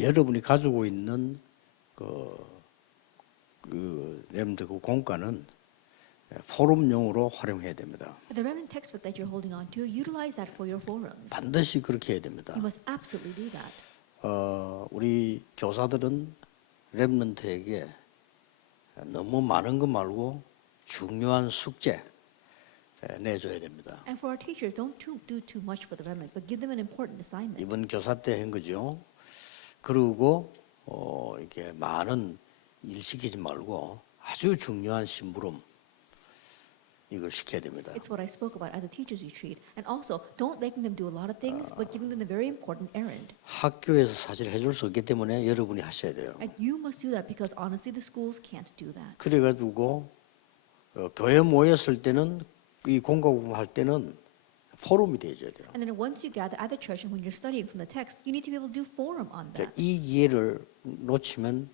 여러분이 가지고 있는 렘드 그 공간은 포럼용으로 활용해야 됩니다. The remnant textbook that you're holding on to, utilize that for your forums. 반드시 그렇게 해야 됩니다. You must absolutely do that. 우리 교사들은 렘넌트에게 너무 많은 것 말고 중요한 숙제 내줘야 됩니다. And for our teachers, don't do too much for the remnants, but give them an important assignment. 이번 교사 때 한 거죠. 그리고 이렇게 많은 일 시키지 말고 아주 중요한 심부름 이걸 시켜야 됩니다. It's what I spoke about at the teachers retreat. And also, don't making them do a lot of things, but giving them the very important errand. 학교에서 사실 해줄 수 없기 때문에 여러분이 하셔야 돼요. And you must do that because honestly, the schools can't do that. 그래가지고 교회 모였을 때는 이 공과금 할 때는 포럼이 되어줘야 돼요. And then once you gather at the church and when you're studying from the text, you need to be able to do forum on that. 이 기회를 놓치면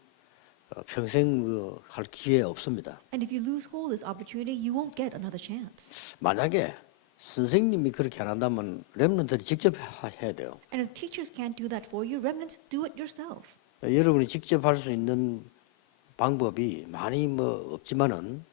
평생 할 기회 없습니다. And if you lose hold of this opportunity, you won't get another chance. 만약에 선생님이 그렇게 안 한다면 렘넌트들이 직접 해야 돼요. And if teachers can't do that for you, remnants, do it yourself. 여러분이 직접 할 수 있는 방법이 많이 없지만은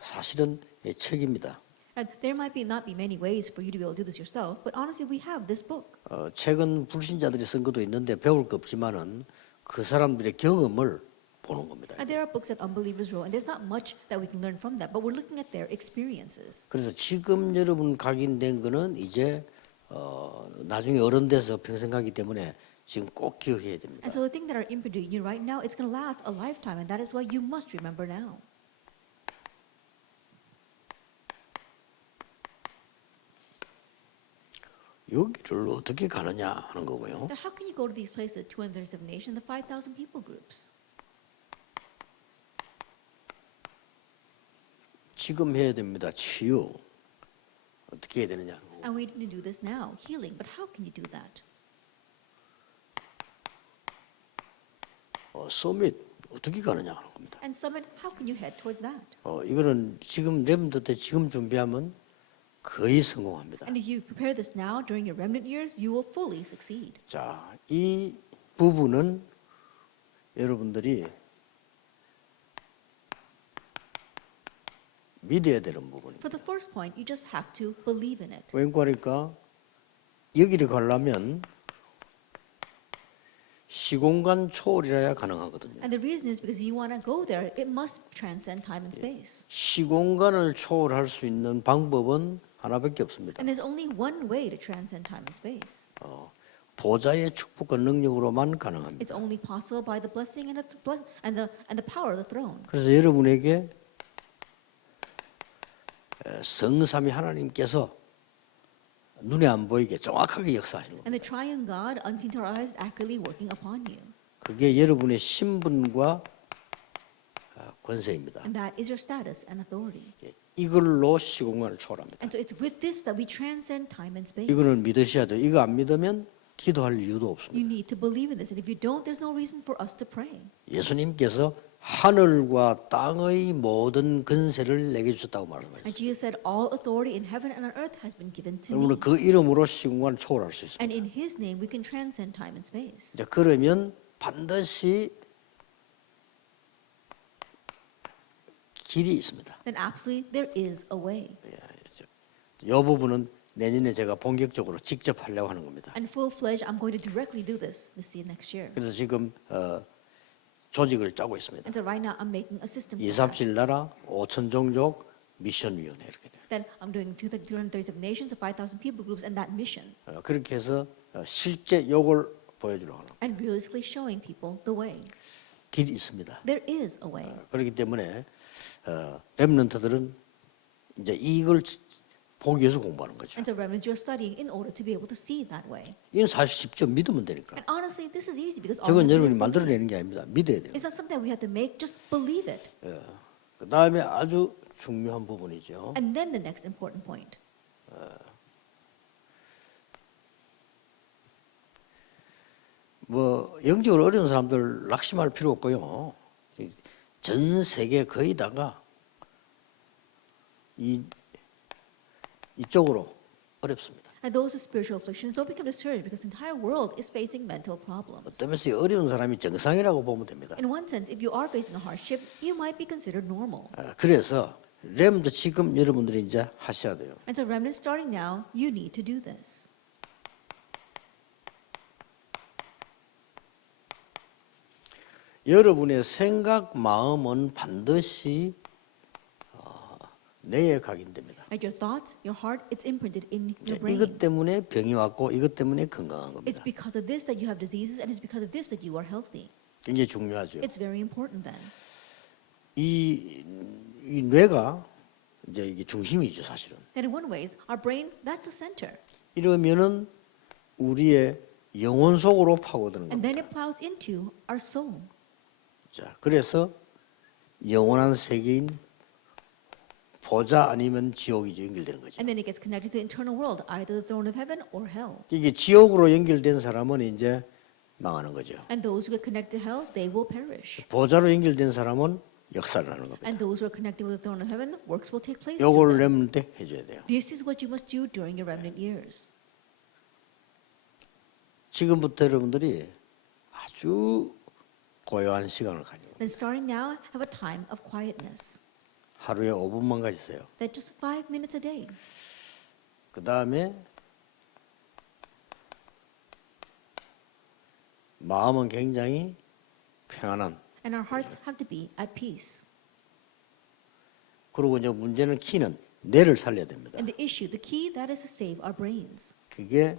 사실은 책입니다. And there might not be many ways for you to be able to do this yourself, but honestly, we have this book. 책은 불신자들이 쓴 것도 있는데 배울 거 없지만은 그 사람들의 경험을 보는 겁니다. And there are books that unbelievers wrote, and there's not much that we can learn from that, but we're looking at their experiences. 그래서 지금 여러분 각인된 거는 이제 나중에 어른 돼서 평생 가기 때문에 지금 꼭 기억해야 됩니다. And so the thing that are imputed in you right now, it's going to last a lifetime, and that is why you must remember now. 여기를 어떻게 가느냐 하는 거고요. Then how can you go to these places, 237 nations, the 5,000 people groups? 지금 해야 됩니다. 치유. 어떻게 해야 되느냐. And we need to do this now, healing. But how can you do that? 서밋 어떻게 가느냐 하는 겁니다. And summit, how can you head towards that? 이거는 지금 렘넌트 때 지금 준비하면 거의 성공합니다. And if you prepare this now during your remnant years, you will fully succeed. 자, 이 부분은 여러분들이 믿어야 되는 부분입니다. For the first point, you just have to believe in it. 왠가니까 여기를 가려면 시공간 초월이라야 가능하거든요. And the reason is because if you want to go there, it must transcend time and space. 시공간을 초월할 수 있는 방법은 하나밖에 없습니다. And there's only one way to transcend time and space. 보좌의 축복과 능력으로만 It's 가능합니다. only possible by the blessing and the power of the throne. 그래서 여러분에게 성삼위 하나님께서 눈에 안 보이게 정확하게 역사하시는 겁니다. And the triune God, unseen to our eyes, accurately working upon you. 그게 여러분의 신분과 권세입니다. And that is your status and authority. 이걸로 시공간을 초월합니다. And so it's with this that we transcend time and space. 이거는 믿으셔야 돼요. 이거 안 믿으면 기도할 이유도 없습니다. You need to believe in this. And if you don't, there's no reason for us to pray. 예수님께서 하늘과 땅의 모든 권세를 내게 주셨다고 말씀하셨어요. And Jesus said, all authority in heaven and on earth has been given to me. 그러면 그 이름으로 시공간을 초월할 수 있습니다. And in His name, we can transcend time and space. 이제 그러면 반드시 길이 있습니다. Then absolutely, there is a way. 이 부분은 내년에 제가 본격적으로 직접 하려고 하는 겁니다. And full-fledged, I'm going to directly do this next year. 그래서 지금 조직을 짜고 있습니다. And so right now, I'm making a system. 237 나라 5천 종족 미션위원회 이렇게 돼요. Then I'm doing 237 nations, 5,000 people groups, and that mission. 그렇게 해서 실제 요걸 보여주려고 하는 And realistically showing people the way. 길이 있습니다. There is a way. 그렇기 때문에 렘넌트들은 이제 이걸 보기 위해서 공부하는 거죠. And so remnants you're studying in order to be able to see that way. 이건 사실 쉽죠. 믿으면 되니까. And honestly, this is easy because all 저건 you have to do 여러분이 is believe. 만들어내는 게 아닙니다. 믿어야 돼요. It's not something that we have to make, just believe it. 그 다음에 아주 중요한 부분이죠. And then the next important point. 영적으로 어려운 사람들 낙심할 필요 없고요. 전 세계 거의 다가 이쪽으로 어렵습니다. And those with spiritual afflictions don't become discouraged because the entire world is facing mental problems. 어떤 면에서 어려운 사람이 정상이라고 보면 됩니다. In one sense, if you are facing a hardship, you might be considered normal. 그래서 렘도 지금 여러분들이 이제 하셔야 돼요. And so remnants starting now, you need to do this. 여러분의 생각, 마음은 반드시 뇌에 각인됩니다. And your thoughts, your heart, it's imprinted in your 이것 brain. 때문에 병이 왔고 이것 때문에 건강한 It's 겁니다. because of this that you have diseases, and it's because of this that you are healthy. 굉장히 중요하죠. It's very important then. 이 뇌가 이제 이게 중심이죠, 사실은. And in one ways, our brain, that's the center. 이러면은 우리의 영혼 속으로 파고드는 And 겁니다. then it plows into our soul. 자, 그래서 영원한 세계인 보좌 아니면 지옥이죠, 연결되는 거죠. And then it gets connected to the internal world, either the throne of heaven or hell. 이게 지옥으로 연결된 사람은 이제 망하는 거죠. And those who get connected to hell, they will perish. 보좌로 연결된 사람은 역사를 하는 겁니다. And those who are connected with the throne of heaven, works will take place. 요걸 through them. 렘넌트 해줘야 돼요. This is what you must do during your remnant years. 지금부터 여러분들이 아주 고요한 시간을 가지고 Then starting now, have a time of quietness. 하루에 5분만 가지세요. That just 5 minutes a day. 그 다음에 마음은 굉장히 평안한. And our hearts have to be at peace. 그리고 이제 문제는 키는 뇌를 살려야 됩니다. And the issue, the key, that is to save our brains. 그게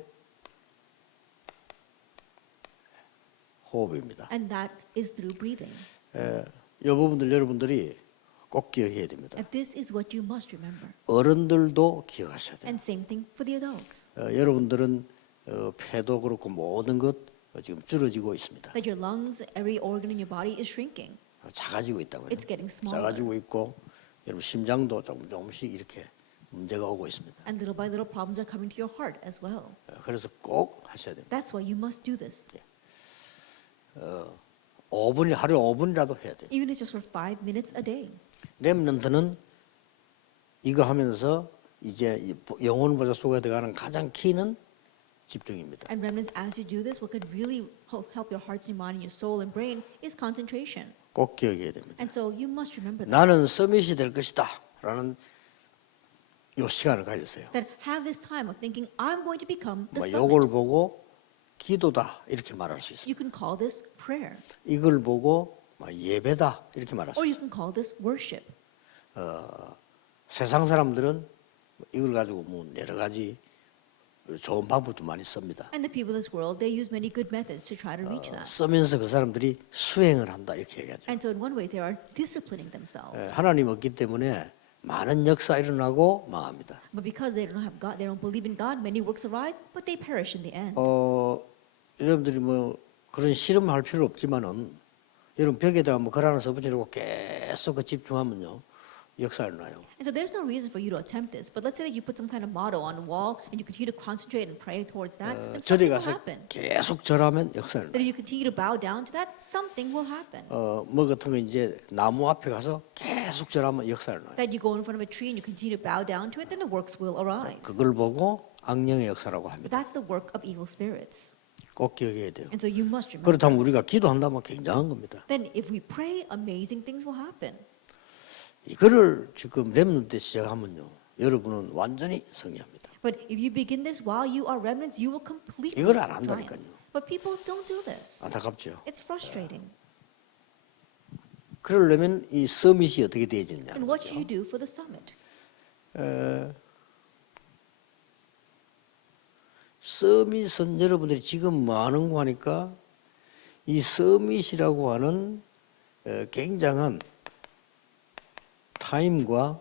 호흡입니다. And that is through breathing. 이 부분들 여러분들이 꼭 기억해야 됩니다. And this is what you must remember. 어른들도 기억하셔야 돼요. And same thing for the adults. 여러분들은 폐도 그렇고 모든 것 지금 줄어지고 있습니다. That your lungs, every organ in your body is shrinking. 작아지고 있다고요. It's getting smaller. 작아지고 있고 여러분 심장도 조금씩 이렇게 문제가 오고 있습니다. And little by little problems are coming to your heart as well. 그래서 꼭 하셔야 됩니다. That's why you must do this. 5분 하루에 5분이라도 해야 돼요. Even if it's just for 5 minutes a day. 렘넌트는 이거 하면서 이제 영혼 보좌 속에 들어가는 가장 키는 집중입니다. And remnants, as you do this, what could really help your hearts, your mind, and your soul and brain is concentration. 꼭 기억해야 됩니다. And so you must remember that. 나는 서밋이 될 것이다 라는 요 시간을 가졌어요. That have this time of thinking, I'm going to become the 요걸 summit. 보고 기도다 이렇게 말할 수 있어요. You can call this prayer. 이걸 보고 예배다 이렇게 말할 수 Or you 있어요. can call this worship. 세상 사람들은 이걸 가지고 뭐 여러 가지 좋은 방법도 많이 씁니다. And the people of this world, they use many good methods to try to reach that. 쓰면서 그 사람들이 수행을 한다 이렇게 얘기하죠. And so in one way, they are disciplining themselves. 하나님 없기 때문에 많은 역사 일어나고 망합니다. But because they don't have God, they don't believe in God, many works arise, but they perish in the end. 여러분들이 뭐 그런 실험할 필요 없지만은 여러분 벽에다가 뭐 글 하나 써붙이고 계속 그 집중하면요 역사 일어나요. And so there's no reason for you to attempt this. But let's say that you put some kind of motto on a wall and you continue to concentrate and pray towards that, then 절에 something will 가서 happen. 계속 절하면 역사 That 일어나요. if you continue to bow down to that, something will happen. 뭐 같은 거 이제 나무 앞에 가서 계속 절하면 역사 일어나요. That you go in front of a tree and you continue to bow down to it, then the works will arise. 그걸 보고 악령의 역사라고 합니다. That's the work of evil spirits. 꼭 기억해야 돼요. And so you must remember. 그렇다면 우리가 기도한다면 굉장한 겁니다. Then if we pray, amazing things will happen. 이거를 지금 렘넌트 때 시작하면요 여러분은 완전히 승리합니다. But if you begin this while you are remnants, you will completely 이걸 안 triumph. 한다니까요. But people don't do this. 안타깝죠. It's frustrating. 그러려면 이 서밋이 어떻게 되어지느냐. And what should you do for the summit? 서밋은 여러분들이 지금 뭐 하는 거 하니까 이 서밋이라고 하는 굉장한 타임과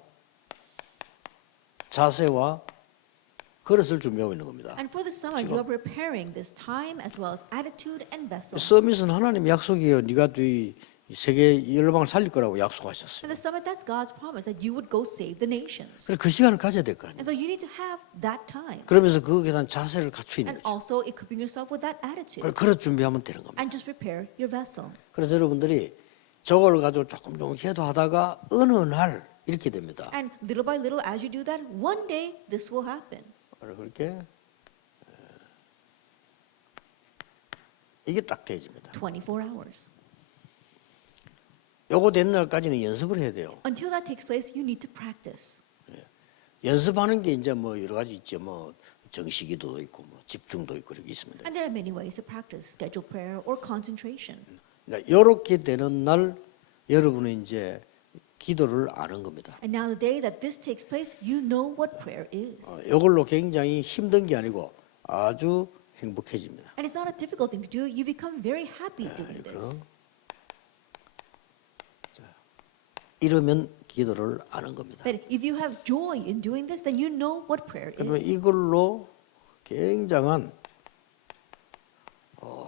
자세와 그릇을 준비하고 있는 겁니다. And for the summit, you are preparing this time as well as attitude and vessel. 서밋은 하나님 약속이에요. 네가 이 세계 열방을 살릴 거라고 약속하셨어요. And the summit, that's God's promise that you would go save the nations. 그래서 그 시간을 가져야 될 거 아니에요. And so you need to have that time. 그러면서 거기에 대한 자세를 갖추는 And 거죠. also equipping yourself with that attitude. 그릇 준비하면 되는 겁니다. And just prepare your vessel. 그래서 여러분들이 저걸 가지고 조금 기도하다가 어느 날 이렇게 됩니다. And little by little, as you do that, one day this will happen. 그렇게 이게 딱 되어집니다. 24 hours. 요거 된 날까지는 연습을 해야 돼요. Until that takes place, you need to practice. 연습하는 게 이제 뭐 여러 가지 있죠. 뭐 정식기도도 있고 뭐 집중도 있고 이렇게 있습니다. And there are many ways to practice scheduled prayer or concentration. 이렇게 되는 날 여러분은 이제 기도를 아는 겁니다. And now the day that this takes place, you know what prayer is. 이걸로 굉장히 힘든 게 아니고 아주 행복해집니다. And it's not a difficult thing to do. You become very happy doing 이거. this. 이러면 기도를 아는 겁니다. That if you have joy in doing this, then you know what prayer 그러면 is. 이걸로 굉장한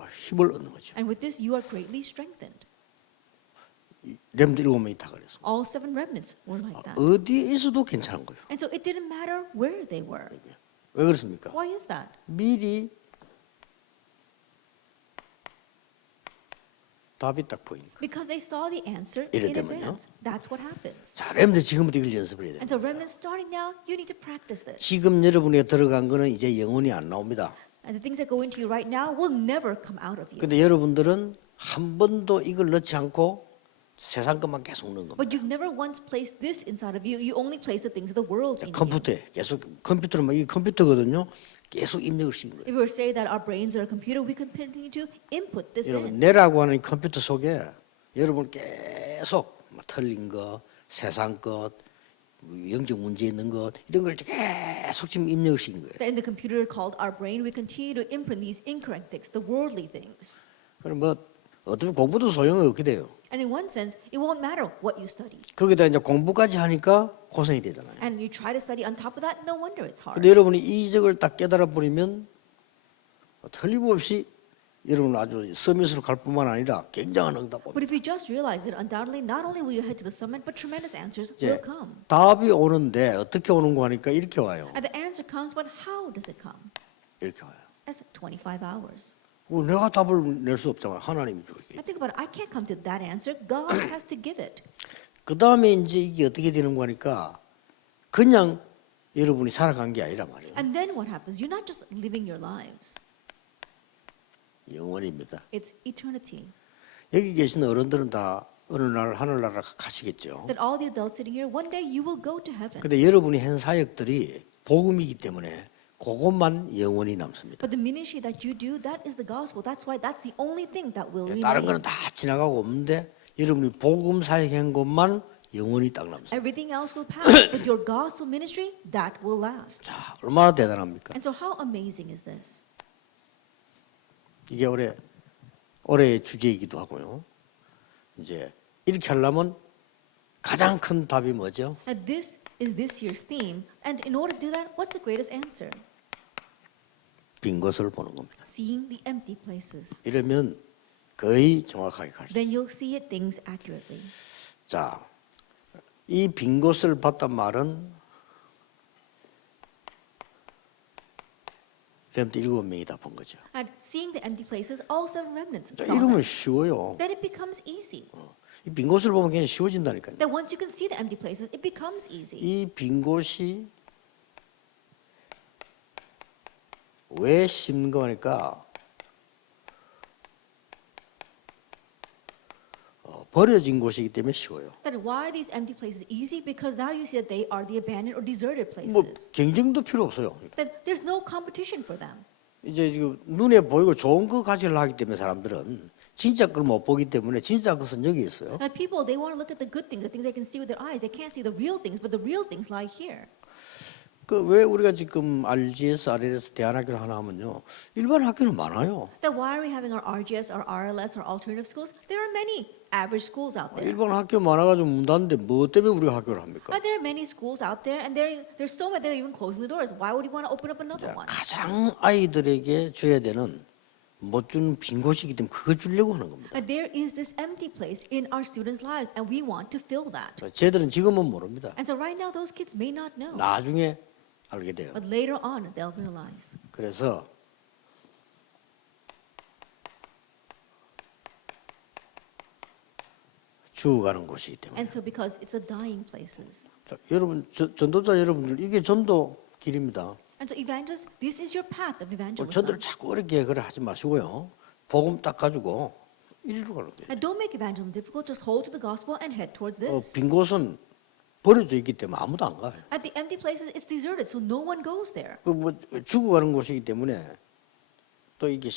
힘을 얻는 거죠. And with this, you are greatly strengthened. 렘드 7명이 다 그랬습니다. All 7 remnants were like that. 어디에 있어도 괜찮은 거예요. And so it didn't matter where they were. 왜 그렇습니까? Why is that? 미리 답이 딱 보이니까. Because they saw the answer 이래 in 되면요. advance. That's what happens. 자, 렘드 지금부터 이걸 연습을 해야 돼요. And so remnants starting now, you need to practice this. 지금 여러분이 들어간 거는 이제 영원히 안 나옵니다. And the things that go into you right now will never come out of you. 근데 여러분들은 한 번도 이걸 넣지 않고 세상 것만 계속 넣는 겁니다. But you've never once placed this inside of you. You only place the things of the world in you. 컴퓨터에 계속 컴퓨터는 이 컴퓨터거든요. 계속 입력을 시킨 거예요. If we were to say that our brains are a computer, we continue to input this 여러분 in. 뇌라고 하는 이 컴퓨터 속에 여러분 계속 틀린 것, 세상 것, 영적 문제 있는 것 이런 걸 계속 지금 입력을 시킨 거예요. That in the computer called our brain, we continue to imprint these incorrect things, the worldly things. 그럼 뭐 어떻게 공부도 소용이 없게 돼요. And in one sense, it won't matter what you study. 거기다 이제 공부까지 하니까 고생이 되잖아요. And you try to study on top of that, no wonder it's hard. 근데 여러분이 이적을 딱 깨달아 버리면 틀림없이 여러분 아주 서밋으로 갈 뿐만 아니라 굉장한 응답 But 옵니다. if you just realize it, undoubtedly, not only will you head to the summit, but tremendous answers 이제 will come. 답이 오는데 어떻게 오는 거 하니까 이렇게 와요. And the answer comes, but how does it come? 이렇게 와요. That's 25 hours. 내가 답을 낼 수 없잖아요. 하나님이 주기. I think about it, I can't come to that answer. God has to give it. 그 다음에 이제 이게 어떻게 되는 거니까 그냥 여러분이 살아간 게 아니라 말이에요. And then what happens? You're not just living your lives. 영원입니다. It's eternity. 여기 계신 어른들은 다 어느 날 하늘나라 가시겠죠. That all the adults sitting here, one day you will go to heaven. 근데 여러분이 한 사역들이 복음이기 때문에 그것만 영원히 남습니다. But the ministry that you do, that is the gospel. That's why that's the only thing that will 다른 remain. 거는 다 지나가고 없는데 여러분이 복음 사역한 것만 영원히 딱 남습니다. Everything else will pass, but your gospel ministry, that will last. 자, 얼마나 대단합니까? And so how amazing is this? 이게 올해의 주제이기도 하고요. 이제 이렇게 하려면 가장 큰 답이 뭐죠? And this is this year's theme. And in order to do that, what's the greatest answer? 빈 것을 보는 겁니다. Seeing the empty places. 이러면 거의 정확하게 갈 수 있어요. Then you'll see it things accurately. 자, 이 빈 곳을 봤단 말은 렘트 7명이 다 본 거죠. And seeing the empty places, also remnants 자, saw 이러면 that. 쉬워요. Then it becomes easy. 이 빈 곳을 보면 그냥 쉬워진다니까요. That once you can see the empty places, it becomes easy. 이 빈 곳이 왜 심는 거니까 버려진 곳이기 때문에 쉬워요. That why are these empty places easy? Because now you see that they are the abandoned or deserted 뭐 places. 경쟁도 필요 없어요. That there's no competition for them. 이제 지금 눈에 보이고 좋은 거 가지려 하기 때문에 사람들은 진짜 걸 못 보기 때문에 진짜 것은 여기 있어요. Now people, they want to look at the good things, the things they can see with their eyes. They can't see the real things, but the real things lie here. 그 왜 우리가 지금 RGS, RLS 대안학교를 하나 하면요. 일반 학교는 많아요. That why are we having our RGS, our RLS, our alternative schools? There are many average schools out there. 일반 학교 많아가지고 문 닫는데 뭐 때문에 우리가 학교를 합니까? But there are many schools out there, and there's so many, they're even closing the doors. Why would you want to open up another one? 가장 아이들에게 줘야 되는 못 주는 빈 곳이기 때문에 그거 주려고 하는 겁니다. And there is this empty place in our students' lives, and we want to fill that. 쟤들은 지금은 모릅니다. And so right now, those kids may not know, 나중에 알게 돼요. but later on, they'll realize. 그래서 죽어가는 곳이기 때문에 And so because it's the dying places. 자, 여러분 전도자 여러분들 이게 전도 길입니다. And so evangelists, this is your path of evangelism. 전도를 자꾸 어렵게 그래 하지 마시고요. 복음 딱 가지고 이리로 가는 거예요. And don't make evangelism difficult. Just hold to the gospel and head towards this. 빈 곳은 버려져 있기 때문에 아무도 안 가요. At the empty places, it's deserted, so no one goes there. 뭐 죽어가는 곳이기 때문에 또 이게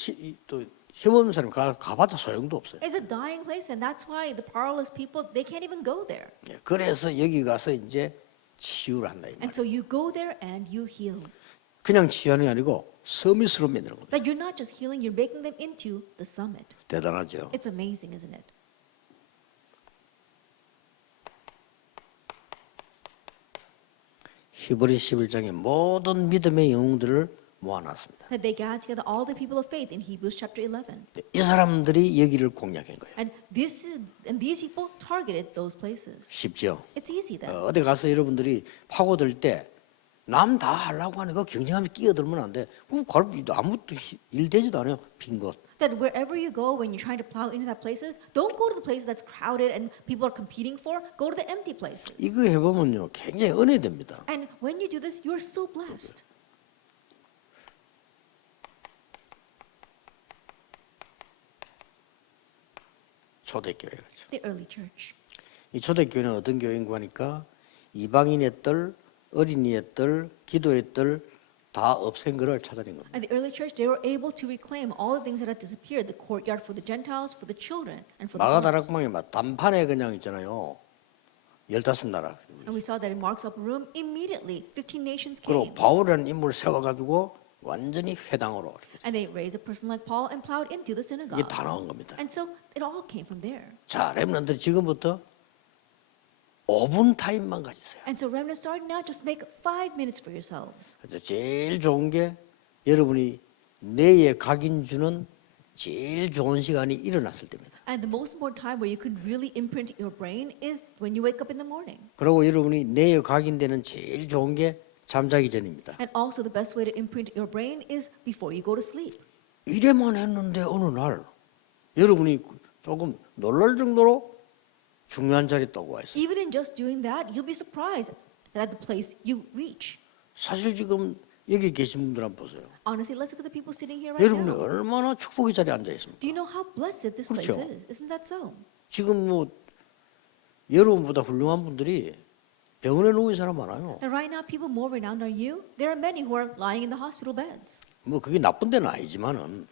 또 힘없는 사람이 가봤자 소용도 없어요. It's a dying place, and that's why the powerless people, they can't even go there. 예, 그래서 여기 가서 이제 치유를 한다 이 And 말이에요. so you go there and you heal. 그냥 치유하는 게 아니고 서밋으로 만드는 겁니다. That you're not just healing, you're making them into the summit. 대단하죠. It's amazing, isn't it? 히브리 11장의 모든 믿음의 영웅들을 모아놨습니다. That they gathered together all the people of faith in Hebrews chapter 11. 이 사람들이 여기를 공략한 거예요. And these people targeted those places. 쉽죠? It's easy then. 어디 가서 여러분들이 파고들 때 남 다 하려고 하는 거 경쟁하면 끼어들면 안 돼. 아무것도 일 되지도 않아요. 빈 곳. That wherever you go, when you're trying to plow into that places, don't go to the places that's crowded and people are competing for. Go to the empty places. 이거 해보면요 굉장히 은혜됩니다. And when you do this, you're so blessed. 초대교회죠. The early church. 이 초대교회는 어떤 교회인가 하니까 이방인의 뜰, 어린이의 뜰, 기도의 뜰 다 없앤 거를 찾아낸 겁니다. And the early church, they were able to reclaim all the things that had disappeared, the courtyard for the Gentiles, for the children, and for the homeless. 마가다락방에 막 단판에 그냥 있잖아요. 15나라. And we saw that in Mark's upper room, immediately 15 nations 그리고 came. 바울이라는 인물을 세워가지고 완전히 회당으로 이렇게 And they raised a person like Paul and plowed into the 이게 synagogue. 다 나온 겁니다. And so it all came from there. 자, 렘넌트들이 지금부터 5분 타임만 가지세요. And so remnant starting now, just make 5 minutes for yourselves. 그래서 제일 좋은 게 여러분이 뇌에 각인 주는 제일 좋은 시간이 일어났을 때입니다. And the most important time where you can really imprint your brain is when you wake up in the morning. 그리고 여러분이 뇌에 각인되는 제일 좋은 게 잠자기 전입니다. And also the best way to imprint your brain is before you go to sleep. 이래만 했는데 어느 날 여러분이 조금 놀랄 정도로 중요한 자리에 또 와 있어요. Even in just doing that, you'll be surprised at the place you reach. 사실 지금 여기 계신 분들 한번 보세요. Honestly, let's look at the people sitting here right 여러분이 now. 얼마나 축복의 자리에 앉아 있습니까? Do you know how blessed this place 그렇죠. is? Isn't that so? 지금 뭐 여러분보다 훌륭한 분들이 병원에 누운 사람 많아요. And right now, people more renowned than you, there are many who are lying in the hospital beds. 뭐 그게 나쁜 데는 아니지만은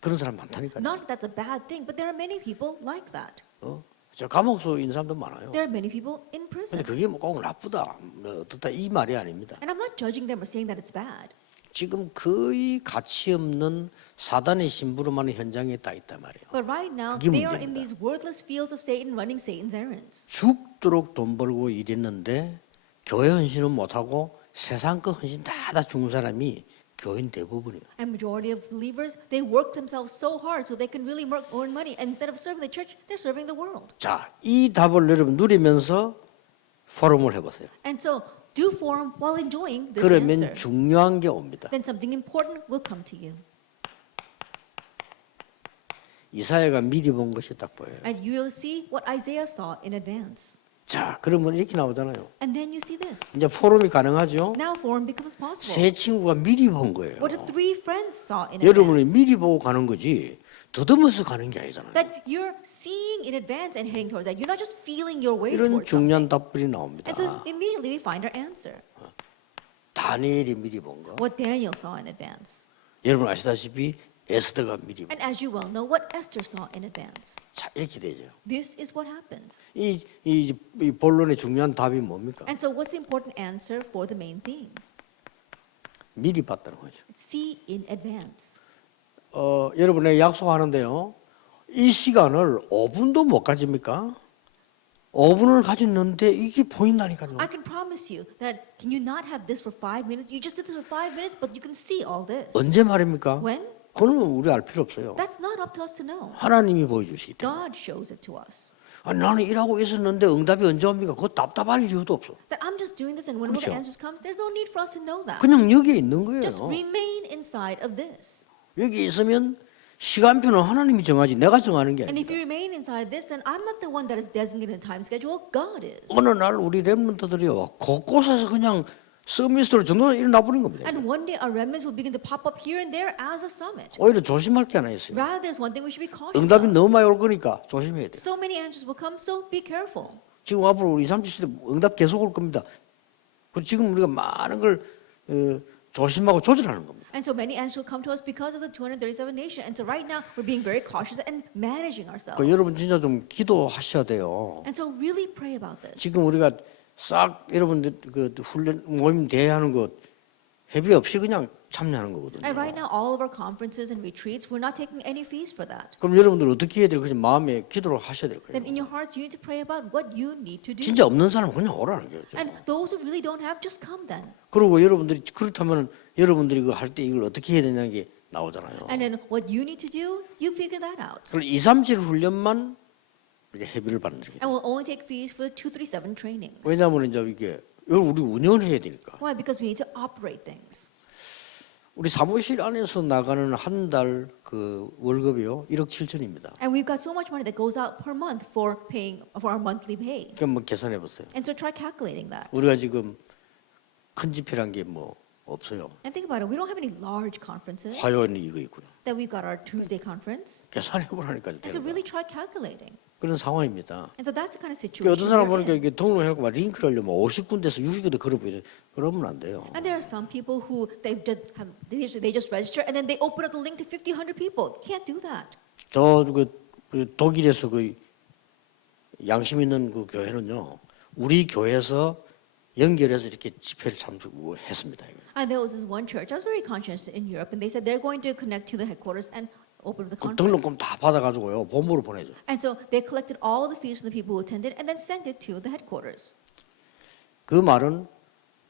그런 사람 많다니까요. Not that that's a bad thing, but there are many people like that. 저 감옥소 있는 사람도 많아요. There are many people in prison. 근데 그게 뭐 꼭 나쁘다, 뭐 어떻다 이 말이 아닙니다. And I'm not judging them or saying that it's bad. 지금 거의 가치 없는 사단의 심부름하는 현장에 딱 있단 말이에요. But right now, 그게 they are in 문제입니다. these worthless fields of Satan running Satan's errands. 죽도록 돈 벌고 일했는데 교회 헌신은 못하고 세상 거 헌신 다 준 사람이 교인 대부분이에요. And majority of believers, they work themselves so hard so they can really earn money. And instead of serving the church, they're serving the world. 자, 이 답을 여러분 누리면서 포럼을 해보세요. And so, do forum while enjoying this 그러면 answer. 중요한 게 옵니다. Then something important will come to you. 이사야가 미리 본 것이 딱 보여요. And you will see what Isaiah saw in advance. 자, 그러면 이렇게 나오잖아요. And then you see this. 이제 포럼이 가능하죠. Now forum becomes possible. 세 친구가 미리 본 거예요. What the 3 friends saw in 여러분이 advance. 미리 보고 가는 거지 더듬어서 가는 게 아니잖아요. That you're seeing in advance and heading towards that. You're not just feeling your way 이런 towards something. 중요한 답들이 나옵니다. And so immediately we find our answer. 다니엘이 미리 본 거. What Daniel saw in advance. 여러분 아시다시피 에스더가 미리 본 거. And as you well know, what Esther saw in advance. 자, 이렇게 되죠. This is what happens. 이 본론의 중요한 답이 뭡니까? And so what's the important answer for the main theme? 미리 봤다는 거죠. See in advance. 여러분에게 약속하는데요. 이 시간을 5분도 못 가집니까? 5분을 가졌는데 이게 보인다니까요. I can promise you that can you not have this for 5 minutes? You just did this for 5 minutes, but you can see all this. 언제 말입니까? When? 그건 우리 알 필요 없어요. That's not up to us to know. 하나님이 보여주시기 때문에. God shows it to us. 아니, 나는 일하고 있었는데 응답이 언제 옵니까? 그거 답답할 이유도 없어. That I'm just doing this and when the 그렇죠. answers comes, there's no need for us to know that. 그냥 여기에 있는 거예요. Just remain inside of this. 여기 있으면 시간표는 하나님이 정하지 내가 정하는 게 And if 아니에요. you remain inside this, then I'm not the one that is designated a time schedule. God is. 어느 날 우리 렘넌트들이요 곳곳에서 그냥 서밋으로 전도 일어나 버린 겁니다. And one day our remnants will begin to pop up here and there as a summit. 오히려 조심할 게 하나 있어요. Rather, there's one thing we should be cautious 응답이 of. 너무 많이 올 거니까 조심해야 돼요. So many answers will come, so be careful. 지금 앞으로 우리 237 시대 응답 계속 올 겁니다. 그 지금 우리가 많은 걸 조심하고 조절하는 겁니다. And so many answers will come to us because of the 237 nation. And so right now, we're being very cautious and managing ourselves. 그 여러분 진짜 좀 기도하셔야 돼요. And so really pray about this. 지금 우리가 싹 여러분들 그 훈련 모임 대회하는 거 회비 없이 그냥 참여하는 거거든요. And right now, all of our conferences and retreats, we're not taking any fees for that. 그럼 여러분들 어떻게 해야 돼요? 그냥 마음에 기도를 하셔야 될 거예요. Then in your hearts, you need to pray about what you need to do. 진짜 없는 사람은 그냥 오라는 거죠. And those who really don't have, just come then. 그리고 여러분들이 그렇다면 여러분들이 그 할 때 이걸 어떻게 해야 되냐는 게 나오잖아요. And then what you need to do, you figure that out. 그럼 237 훈련만 이렇게 회비를 받는 거예요. And we'll only take fees for the 237 trainings. 왜냐하면 이제 이게 이걸 우리 운영을 해야 되니까. Why? Because we need to operate things. 우리 사무실 안에서 나가는 한 달 그 월급이요 1억 7천입니다. And we've got so much money that goes out per month for paying for our monthly pay. 그럼 뭐 계산해 보세요. And so try calculating that. 우리가 지금 큰 집회란 게 뭐 없어요. And think about it. We don't have any large conferences. 화요일은 이거 있고요. Then we've got our Tuesday conference. 계산해 보라니까 And so 되는 really try calculating. 그런 상황입니다. And so that's the kind of 그 어떤 situation. 사람 we're 보니까 in. 이게 등록해놓고 막 링크를 하려면 50군데서 60군데 걸어보이래. 그러면 안 돼요. And there are some people who they just register and then they open up the link to 50, 100 people. You can't do that. 그 독일에서 그 양심 있는 그 교회는요. 우리 교회에서 연결해서 이렇게 집회를 참석했습니다. And there was this one church. I was very conscious in Europe, and they said they're going to connect to the headquarters and open the 그 conference. 등록금 다 받아가지고요. 본부로 보내죠. And so they collected all the fees from the people who attended and then sent it to the headquarters. 그 말은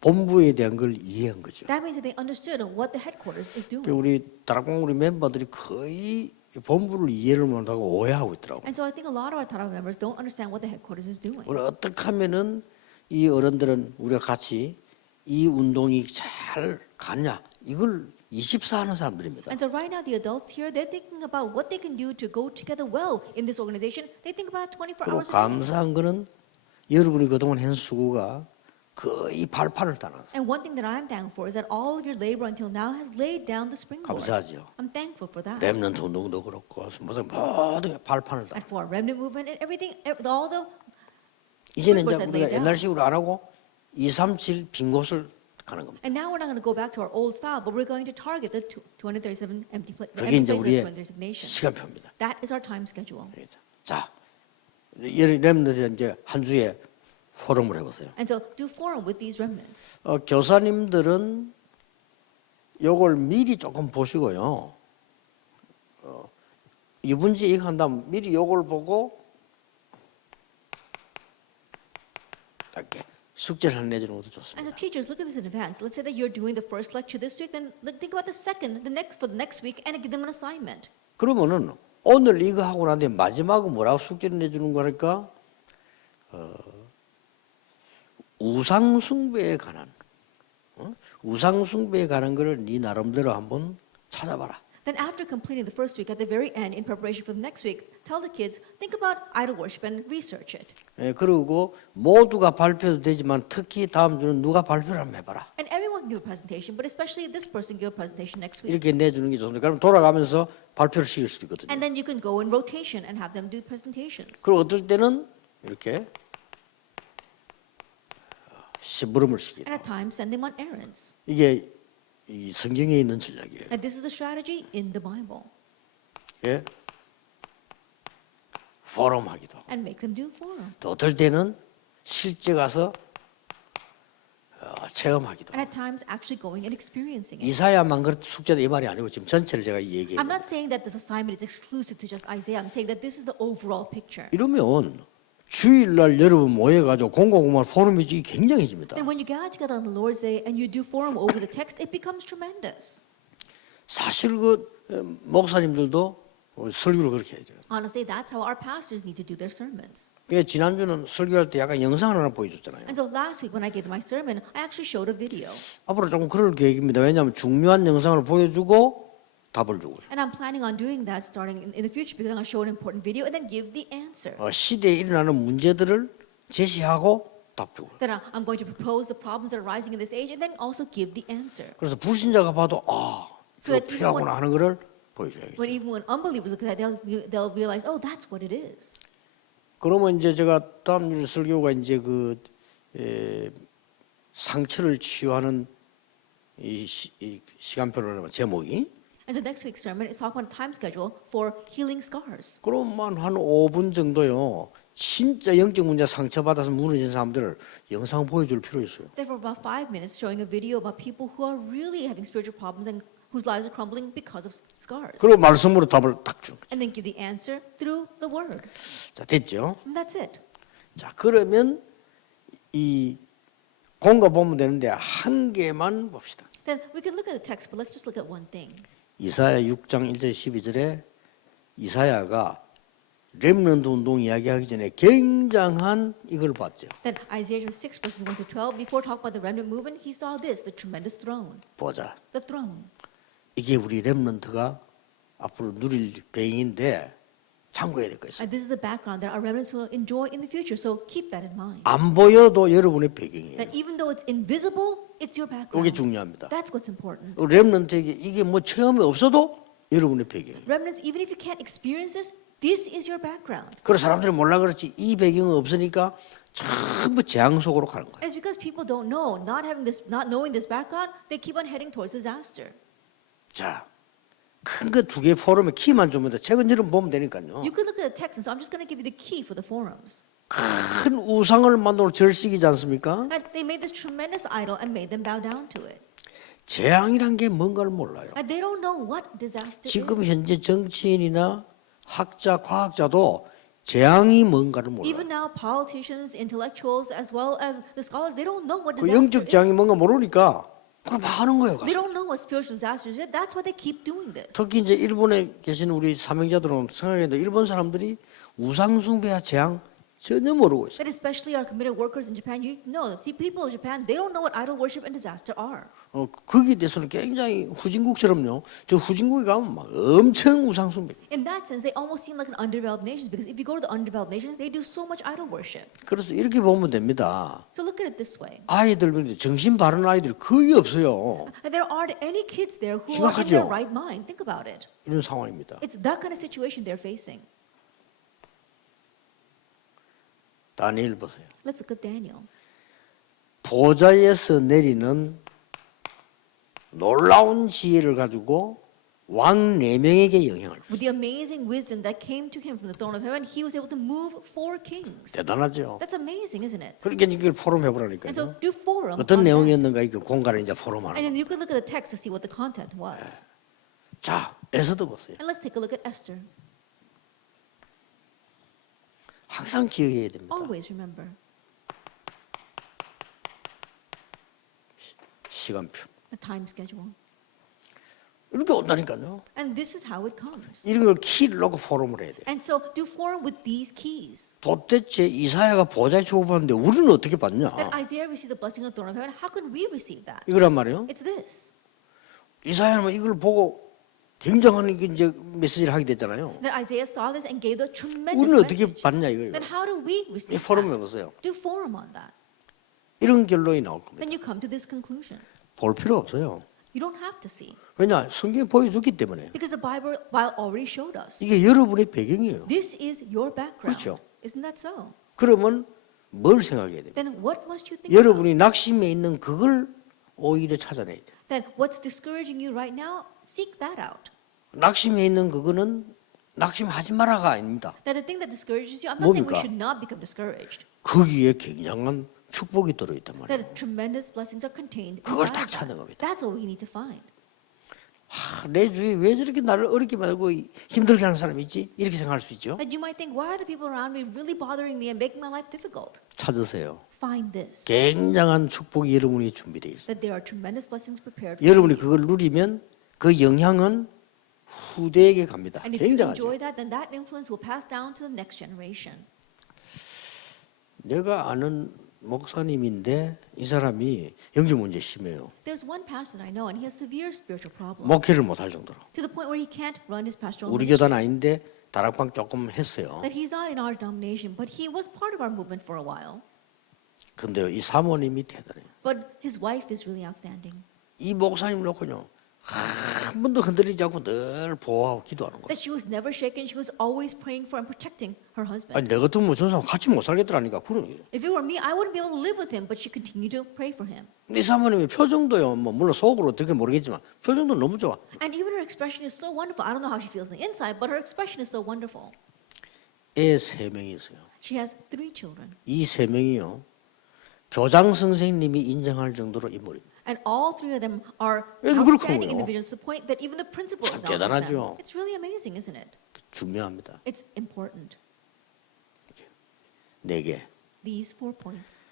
본부에 대한 걸 이해한 거죠. That means that they understood what the headquarters is 그 doing. 우리 다락방 우리 멤버들이 거의 본부를 이해를 못하고 오해하고 있더라고. And so I think a lot of our Tara members don't understand what the headquarters is doing. 우리 어떻게 하면은 이 어른들은 우리가 같이 이 운동이 잘 가냐 이걸 24 하는 사람들입니다. And so right now the adults here, they're thinking about what they can do to go together well in this organization. They think about 24 그리고 hours a day. 감사한 거는 여러분이 그동안 한 수고가 거의 발판을 따놨어요. And one thing that I'm thankful for is that all of your labor until now has laid down the springboard. 감사하죠. I'm thankful for that. 렘넌트 운동도 그렇고 모든 게 발판을 따. And for our remnant movement and everything, all the 이제는 이제 was laid 우리가 down. 옛날식으로 안 하고 237 빈 곳을 가는 겁니다. And now we're not going to go back to our old style, but we're going to target the 237 empty 그게 empty 이제 places 우리의 of 236 nations. 시간표입니다. That is our time schedule. 자, 렘넌트 이제 한 주에 포럼을 해보세요. And so do forum with these remnants. 교사님들은 요걸 미리 조금 보시고요. 이분지 이거 한다면 미리 요걸 보고 이렇게 숙제를 하나 내주는 것도 And so 좋습니다. teachers, look at this in advance. Let's say that you're doing the first lecture this week, then think about the second, for the next week, and give them an assignment. 그러면은 오늘 이거 하고 난 뒤에 마지막으로 뭐라고 숙제를 내주는 거니까 우상 숭배에 관한 우상 숭배에 관한 거를 네 나름대로 한번 찾아봐라. Then after completing the first week, at the very end, in preparation for the next week, tell the kids, think about idol worship and research it. 예, 그리고 모두가 발표도 되지만 특히 다음 주는 누가 발표를 한번 해봐라. And everyone can give a presentation, but especially this person give a presentation next week. 이렇게 내주는 게 좋습니다. 그럼 돌아가면서 발표를 시킬 수도 있거든요. And then you can go in rotation and have them do presentations. 그리고 어떨 때는 이렇게 심부름을 시키고 And at times, send them on errands. 이게 이 성경에 있는 전략이에요. And this is a strategy in the Bible. 예? 포럼하기도. And make them do forum. 또 어떨 때는 실제 가서 체험하기도. And at times, actually going and experiencing it. 이사야만 그렇 숙제다 이 말이 아니고 지금 전체를 제가 얘기해요. I'm not saying that this assignment is exclusive to just Isaiah. I'm saying that this is the overall picture. 이러면 주일날 여러분 모여가지고 공공공만 포럼이 굉장해집니다. And when you gather together on the Lord's Day and you do forum over the text, it becomes tremendous. 사실 그 목사님들도 설교를 그렇게 해야 돼요. Honestly, that's how our pastors need to do their sermons. 그래 지난주는 설교할 때 약간 영상을 하나 보여줬잖아요. And so last week when I gave my sermon, I actually showed a video. 앞으로 조금 그럴 계획입니다. 왜냐하면 중요한 영상을 보여주고 답을 주고 And I'm planning on doing that starting in the future because I'm going to show an important video and then give the answer. 시대에 일어나는 문제들을 제시하고 답 주고. Then I'm going to propose the problems that are rising in this age and then also give the answer. 그래서 불신자가 봐도 So 이거 that even 필요하구나 하는 거를 When 보여줘야겠죠. even when unbelievers look at that, they'll realize, oh, that's what it is. 그러면 이제 제가 다음 주 설교가 이제 상처를 치유하는 이 시간표를 하면 제목이 And so next week's sermon is talking about a time schedule for healing scars. 그러면 한 5분 정도요. 진짜 영적 문제 상처받아서 무너진 사람들을 영상 보여줄 필요 있어요. Then for about 5 minutes, showing a video about people who are really having spiritual problems and whose lives are crumbling because of scars. 그리고 말씀으로 답을 딱 주는 거죠. And then give the answer through the word. 자, 됐죠? And that's it. 자, 그러면 이 공과 보면 되는데 한 개만 봅시다. Then we can look at the text, but let's just look at one thing. 이사야 6장 1절 12절에 이사야가 렘넌트 운동 이야기하기 전에 굉장한 이걸 봤죠. Then Isaiah 6 verses 1 to 12, before talking about the remnant movement, he saw this, the tremendous throne. 보자. The throne. 이게 우리 렘넌트가 앞으로 누릴 배경인데 참고해야 될 것이죠. And this is the background that our remnants will enjoy in the future, so keep that in mind. 안 보여도 여러분의 배경이에요. That even though it's invisible, it's your 이게 background. 중요합니다. That's what's important. 렘넌트에게 이게 뭐 체험이 없어도 여러분의 배경이에요. Remnants, even if you can't experience this is your background. 그래서 사람들이 몰라 그렇지 이 배경은 없으니까 전부 재앙 속으로 가는 거예요. And it's because people don't know, not knowing this background, they keep on heading towards disaster. 자, 큰 거 두 개 포럼에 키만 주면 돼. 책은 여러분 보면 되니까요. You can look at the text, and so I'm just going to give you the key for the forums. 큰 우상을 만들어 절식이지 않습니까? And they made this tremendous idol and made them bow down to it. 재앙이란 게 뭔가를 몰라요. And they don't know what disaster 지금 is. 현재 정치인이나 학자, 과학자도 재앙이 뭔가를 몰라요. Even now, politicians, intellectuals, as well as the scholars, they don't know what 그 disaster 영적 재앙이 is. 뭔가 모르니까 그걸 막 하는 거예요. They 가서. don't know what spiritual disaster is. That's why they keep doing this. 특히 이제 일본에 계신 우리 사명자들은 생각해도 일본 사람들이 우상 숭배와 재앙 전혀 모르고 있어요. That especially our committed workers in Japan, you know, the people of Japan, they don't know what idol worship and disaster are. 거기에 대해서는 굉장히 후진국처럼요. 저 후진국에 가면 막 엄청 우상 숭배. In that sense, they almost seem like an undeveloped nation because if you go to the undeveloped nations, they do so much idol worship. 그래서 이렇게 보면 됩니다. So look at it this way. 아이들 정신 바른 아이들이 거의 없어요. And there aren't any kids there who are in 심각하죠? their right mind. Think about it. 이런 상황입니다. It's that kind of situation they're facing. 다니엘 보세요. Let's look at Daniel. 보좌에서 내리는 놀라운 지혜를 가지고 왕 4명에게 영향을 줬어요. With the amazing wisdom that came to him from the throne of heaven, he was able to move 4 kings. 대단하죠. That's amazing, isn't it? 그렇게 이걸 포럼 And 해보라니까요. so do forum. 어떤 on that. 내용이었는가 이 공간을 이제 포럼하는 And then 거예요. you can look at the text to see what the content was. 자, 에스더 보세요. And let's take a look at Esther. 항상 기억해야 됩니다. Always remember. 시간표. The time schedule. 이렇게 온다니까요. And this is how it comes. 이런 걸 키를 놓고 포럼을 해야 돼요. And so do forum with these keys. 도대체 이사야가 보좌에 축복받는데 우리는 어떻게 받냐? That Isaiah received the blessing of the throne of heaven. How can we receive that? 이거란 말이에요. It's this. 이사야는 이걸 보고 굉장한 이제 메시지를 하게 됐잖아요. That Isaiah saw this and gave the tremendous 우리는 어떻게 message. 받냐 이거예요. Then how do we 이 receive 포럼 that? 해보세요. Do forum on that. 이런 결론이 나올 겁니다. Then you come to this conclusion. 볼 필요 없어요. You don't have to see. 왜냐? 성경이 보여줬기 때문에. Because the Bible already showed us. 이게 여러분의 배경이에요. This is your background. 그렇죠. Isn't that so? 그러면 뭘 생각해야 돼요? Then what must you think about? 여러분이 낙심에 있는 그걸 오히려 찾아내야 돼요. Then what's discouraging you right now? Seek that out. 낙심에 있는 그거는 낙심하지 마라가 아닙니다. That the thing that discourages you, I'm not saying we 뭡니까? should not become discouraged. 거기에 굉장한 축복이 들어있단 말이에요. That tremendous blessings are contained 그걸 inside. 딱 that. 찾는 겁니다. That's what we need to find. 내 주위에 왜 저렇게 나를 어렵게 만들고 힘들게 하는 사람이 있지? 이렇게 생각할 수 있죠. That you might think, why are the people around me really bothering me and making my life difficult? 찾으세요. Find this. 굉장한 축복이 여러분이 준비되어 있어요. That there are tremendous blessings prepared for 여러분이 you. 그걸 누리면 그 영향은 후대에게 갑니다. And if you 굉장하죠. enjoy that, then that influence will pass down to the next generation. 내가 아는 목사님인데 이 사람이 영적 문제 심해요. There's one pastor that I know, and he has severe spiritual problems 목회를 못할 정도로. to the point where he can't run his pastoral 우리 ministry. 교단 아닌데 다락방 조금 했어요. That he's not in our denomination, but he was part of our movement for a while. 근데 이 사모님이 대단해요. But his wife is really outstanding. 이 목사님 놓고요. 한 번도 흔들리지 않고 늘 보호하고 기도하는 거예요. That she was never shaken. She was always praying for and protecting her husband. 아니 내 같으면 저 사람 같이 못 살겠더라니까 그런 거예요. If it were me, I wouldn't be able to live with him, but she continued to pray for him. 이 사모님의 표정도요. 뭐 물론 속으로 어떻게 모르겠지만 표정도 너무 좋아. And even her expression is so wonderful. I don't know how she feels on the inside, but her expression is so wonderful. 애 3명이 있어요. She has 3 children. 이 3명이요. 교장 선생님이 인정할 정도로 인물입니다. And all 3 of them are 애들 outstanding 그렇군요. individuals to the point that even the principal 참 acknowledges 대단하죠. them. It's really amazing, isn't it? 중요합니다. It's important. 4개. These 4 points.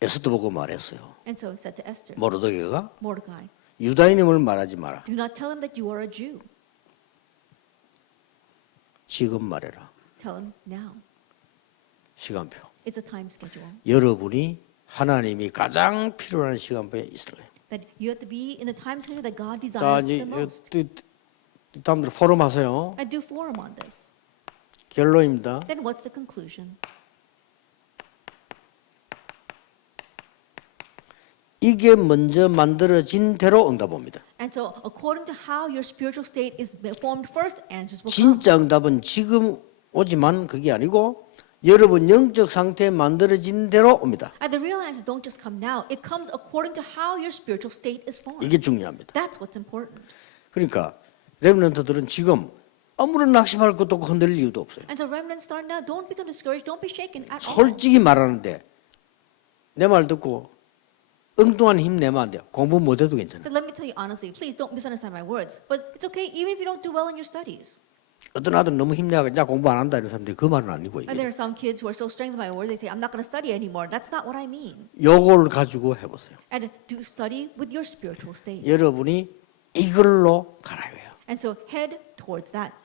에스더 보고 말했어요. And so it said to Esther, 모르드게가 Mordecai, 유다인임을 말하지 마라. do not tell him that you are a Jew. 지금 말해라. Tell him now. 시간표. It's a time schedule. 여러분이 하나님이 가장 필요한 시간표에 있어요. That you have to be in the time schedule that God 자, desires 이제 the most. 다음으로 포럼 하세요. And do forum on this. 결론입니다. Then what's the conclusion? 이게 먼저 만들어진 대로 응답합니다. And so, according to how your spiritual state is formed first, answers will come. 진짜 응답은 지금 오지만 그게 아니고 여러분 영적 상태에 만들어진 대로 옵니다. And the real answers don't just come now. It comes according to how your spiritual state is formed. 이게 중요합니다. That's what's important. 그러니까 렘넌트들은 지금 아무런 낙심할 것도 없고 흔들릴 이유도 없어요. And so remnants start now. Don't become discouraged. Don't be shaken at all. 솔직히 말하는데 내 말 듣고 엉뚱한 힘 내면 안 돼요. 공부 못해도 괜찮아요. But let me tell you honestly, please don't misunderstand my words. But it's okay even if you don't do well in your studies. 어떤 아들은 너무 힘내가 이제 공부 안 한다 이런 사람들이 그 말은 아니고 And there 이게 are some kids who are so strengthened by my words, they say, I'm not going to study anymore. That's not what I mean. 요걸 가지고 해보세요. And do study with your spiritual state. 여러분이 이걸로 가라요. And so head towards that.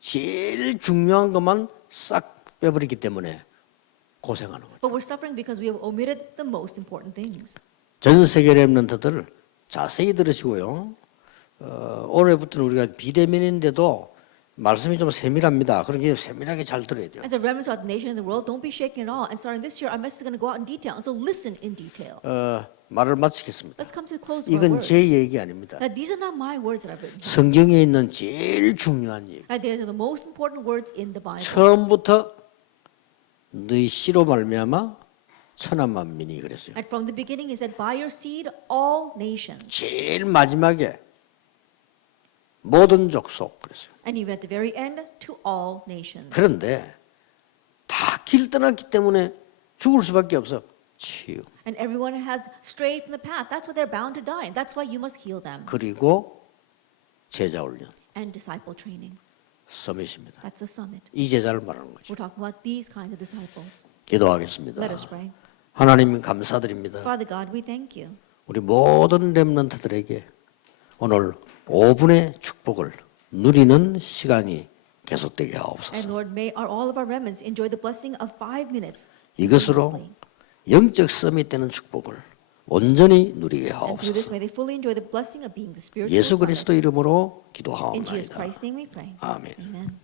제일 중요한 것만 싹 빼버리기 때문에 고생하는 거예요. But we're suffering because we have omitted the most important things. 전 세계 렘넌트들 자세히 들으시고요. 올해부터는 우리가 비대면인데도 말씀이 좀 세밀합니다. 그러니까 세밀하게 잘 들어야 돼요. As a remnant throughout the nation and the world, don't be shaken at all. And starting this year, our message is going to go out in detail. And so listen in detail. 말을 마치겠습니다. Let's come to the close of our 이건 words. 제 얘기 아닙니다. That these are not my words that I've written. 성경에 있는 제일 중요한 얘기. That they are the most important words in the Bible. 처음부터 너희 씨로 말미암아 천한 만민이 그랬어요. And from the beginning, it said, by your seed, all nations. 제일 마지막에 모든 족속 그랬어요. And even at the very end, to all nations. 그런데 다 길 떠났기 때문에 죽을 수밖에 없어. 치유. And everyone has strayed from the path. That's why they're bound to die. And that's why you must heal them. 그리고 제자 훈련. And disciple training. 서밋입니다. That's the summit. 이 제자를 말하는 거죠. We're talking about these kinds of disciples. 기도하겠습니다. Let us pray. 하나님 감사드립니다. Father God, we thank you. 우리 모든 렘넌트들에게 오늘 5분의 축복을 누리는 시간이 계속되게 And 하옵소서. Lord, may all of our remnants enjoy the blessing of 5 minutes. 이것으로 continuously. 영적 서밋 되는 축복을 온전히 누리게 And through this, 하옵소서. may they fully enjoy the blessing of being the spiritual 예수 summit. 그리스도 이름으로 In Jesus 기도하옵나이다. Christ's name we pray. 아멘. Amen.